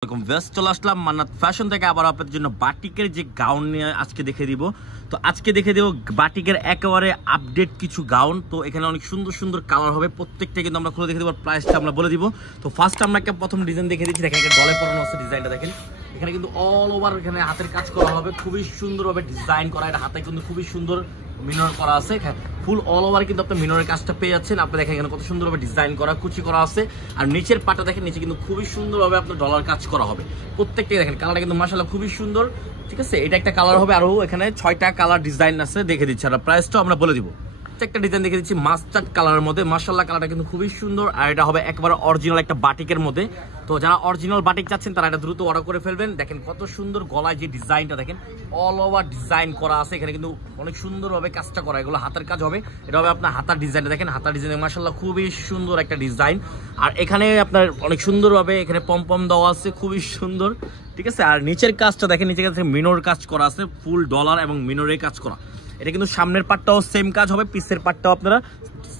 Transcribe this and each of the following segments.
চলে আসলাম মান্নাত ফ্যাশন থেকে আবার আপনাদের জন্য বাটিকের যে গাউন নিয়ে আজকে দেখে দিব। তো আজকে দেখে দেবো বাটিকের একেবারে আপডেট কিছু গাউন। তো এখানে অনেক সুন্দর সুন্দর কালার হবে, প্রত্যেকটা কিন্তু আমরা খুলে দেখে দেবো, প্রাইসটা আমরা বলে দিব। তো ফার্স্ট আমরা একটা প্রথম ডিজাইন দেখে দিচ্ছি, দেখেন গলে পরানো আছে ডিজাইনটা দেখেন। এখানে কিন্তু অল ওভার এখানে হাতের কাজ করা হবে, খুবই সুন্দরভাবে ডিজাইন করা, এটা হাতে কিন্তু খুবই সুন্দর মিনর করা আছে, ফুল অল ওভার কিন্তু আপনি মিনরের কাজটা পেয়ে যাচ্ছেন। আপনি দেখেন এখানে কত সুন্দরভাবে ডিজাইন করা, কুচি করা আছে। আর নিচের পাটা দেখেন, নিচে কিন্তু খুবই সুন্দরভাবে আপনার ডলার কাজ করা হবে। প্রত্যেকটাই দেখেন কালারটা কিন্তু মাশাআল্লাহ খুবই সুন্দর, ঠিক আছে। এটা একটা কালার হবে, আরো এখানে 6টা কালার ডিজাইন আছে দেখে দিচ্ছি, আর প্রাইসটাও আমরা বলে দিব। একটা ডিজাইন দেখে দিচ্ছি মাস্টার্ড কালারের মধ্যে, মাশাআল্লাহ কালারটা কিন্তু খুবই সুন্দর। আর এটা হবে একেবারে অরিজিনাল একটা বাটিকের মধ্যে। তো যারা অরিজিনাল বাটিক চাচ্ছেন তারা এটা দ্রুত অর্ডার করে ফেলবেন। দেখেন কত সুন্দর গলায় যে ডিজাইনটা দেখেন, অল ওভার ডিজাইন করা আছে, এখানে কিন্তু অনেক সুন্দরভাবে কাজটা করা, এগুলো হাতের কাজ হবে। এটা হবে আপনার হাতার ডিজাইনটা দেখেন, হাতার ডিজাইন মাশাআল্লাহ খুবই সুন্দর একটা ডিজাইন। আর এখানে আপনার অনেক সুন্দরভাবে এখানে পম দেওয়া আছে, খুবই সুন্দর, ঠিক আছে। আর নিচের কাজটা দেখেন, নিচের কাছে মিনর কাজ করা আছে, ফুল ডলার এবং মিনরের কাজ করা। এটা কিন্তু সামনের পার্টটাও সেম কাজ হবে, পিছের পার্টটাও আপনারা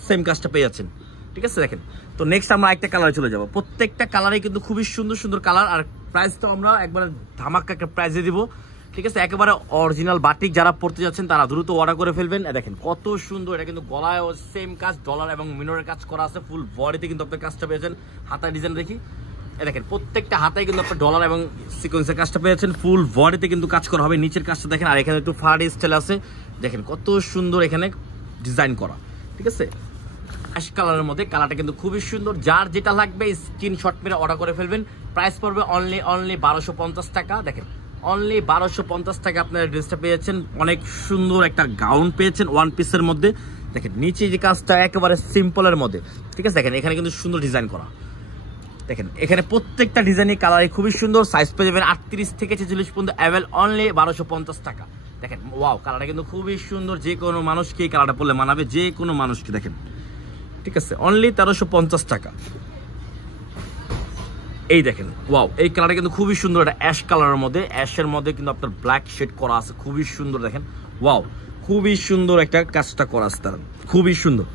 সেম কাজটা পেয়ে যাচ্ছেন, ঠিক আছে। দেখেন তো নেক্সট আমরা একটা কালারে চলে যাব। প্রত্যেকটা কালারে কিন্তু খুবই সুন্দর সুন্দর কালার। আর প্রাইসটা আমরা একবারে ধামাকা একটা প্রাইসে দিব, ঠিক আছে। একেবারে অরিজিনাল বাটিক যারা পড়তে যাচ্ছেন তারা দ্রুত অর্ডার করে ফেলবেন। দেখেন কত সুন্দর, এটা কিন্তু গলায় সেম কাজ, ডলার এবং মিনরের কাজ করা আছে, ফুল বডিতে কিন্তু আপনার কাজটা পেয়েছেন। হাতার ডিজাইন দেখি, দেখেন প্রত্যেকটা হাতায় কিন্তু আপনার ডলার এবং সিকোয়েন্সের কাজটা পেয়েছেন, ফুল বডিতে কিন্তু কাজ করা হবে। নিচের কাজটা দেখেন, আর এখানে একটু ফাড়ি স্টাইল আছে, দেখেন কত সুন্দর এখানে ডিজাইন করা, ঠিক আছে। অ্যাশ কালারের মধ্যে, কালারটা কিন্তু খুবই সুন্দর। যার যেটা লাগবে স্ক্রিনশট মেরে অর্ডার করে ফেলবেন। প্রাইস পড়বে অনলি 1250 টাকা। দেখেন অনলি 1250 টাকা আপনার ড্রেসটা পেয়েছেন। অনেক সুন্দর একটা গাউন পেয়েছেন ওয়ান পিসের মধ্যে। দেখেন নিচে যে কাজটা একেবারে সিম্পলের মধ্যে, ঠিক আছে। দেখেন এখানে কিন্তু সুন্দর ডিজাইন করা, দেখেন এখানে প্রত্যেকটা ডিজাইনের কালার খুবই সুন্দর। সাইজ পেয়ে যাবেন 38 থেকে 46 পর্যন্ত অ্যাভেল, অনলি 1250 টাকা। দেখেন ওয়াও, কালারটা কিন্তু খুবই সুন্দর, যে কোনো মানুষকে এই কালারটা পরলে মানাবে, যে কোনো মানুষকে। দেখেন ঠিক আছে, অনলি 1350 টাকা। এই দেখেন ওয়াও, এই কালারটা কিন্তু খুবই সুন্দর, এটা অ্যাশ কালারের মধ্যে, অ্যাশের মধ্যে কিন্তু আপনার ব্ল্যাক শেড করা আছে, খুবই সুন্দর। দেখেন ওয়াও, খুবই সুন্দর একটা কাজটা করা আছে তার, খুবই সুন্দর।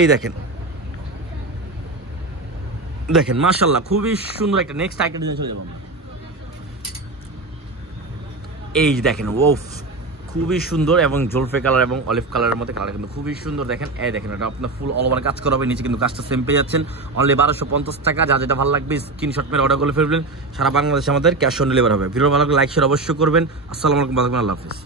এই দেখেন দেখেন মাশাআল্লাহ খুবই সুন্দর একটা। নেক্সট আইটেম ডিজাইন চলে যাবো আমরা। এই দেখেন ও খুবই সুন্দর, এবং জলফে কালার এবং অলিভ কালারের মধ্যে, কালার কিন্তু খুবই সুন্দর। দেখেন এই দেখেন, এটা আপনার ফুল অল ওভার কাজ করা হবে, নিচে কিন্তু কাজটা সেম পেয়ে যাচ্ছেন। অনলি 1250 টাকা। যা যেটা ভালো লাগবে স্ক্রিনশট মেরে অর্ডার করে ফেলবেন। সারা বাংলাদেশে আমাদের ক্যাশ অন ডেলিভারি হবে। ভিডিও ভালো লাগলে লাইক শেয়ার অবশ্যই করবেন। আসসালামু আলাইকুম, আল্লাহ হাফেজ।